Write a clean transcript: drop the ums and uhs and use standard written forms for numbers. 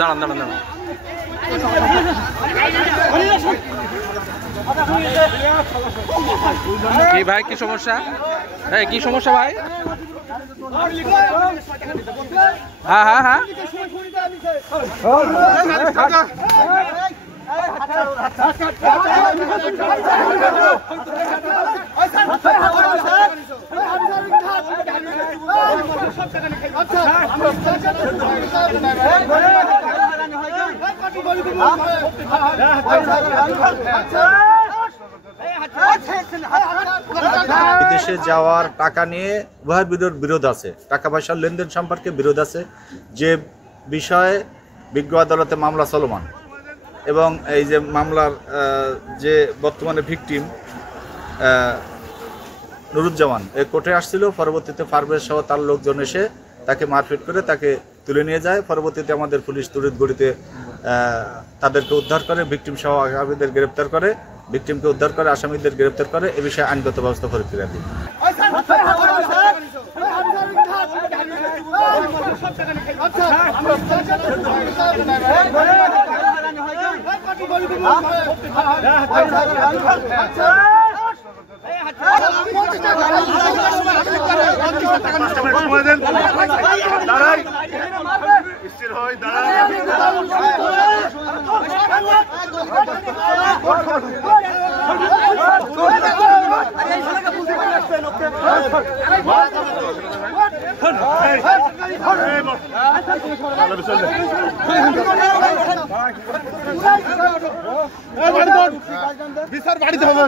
দাঁড়ান দাঁড়ান দাঁড়ান। কি ভাই, কি সমস্যা? হ্যাঁ, কি সমস্যা ভাই? হ্যাঁ হ্যাঁ হ্যাঁ, বিদেশে যাওয়ার টাকা নিয়ে উভয়ের বিরোধ আছে, টাকা পয়সার লেনদেন সম্পর্কে বিরোধ আছে, যে বিষয়ে বিজ্ঞ আদালতে মামলা চলমান এবং এই যে মামলার যে বর্তমানে ভিকটিম নুরুজ্জামান এই কোর্টে আসছিল, পরবর্তীতে পারভেজ সহ তার লোকজন এসে তাকে মারপিট করে তাকে তুলে নিয়ে যায়। পরবর্তীতে আমাদের পুলিশ তড়িৎ গতিতে তাদেরকে উদ্ধার করে, ভিকটিম সহ আসামিদের গ্রেপ্তার করে, ভিকটিমকে উদ্ধার করে, আসামিদের গ্রেপ্তার করে, এ বিষয়ে আইনগত ব্যবস্থা প্রক্রিয়া দিই। বিচার বাড়িতে হবে।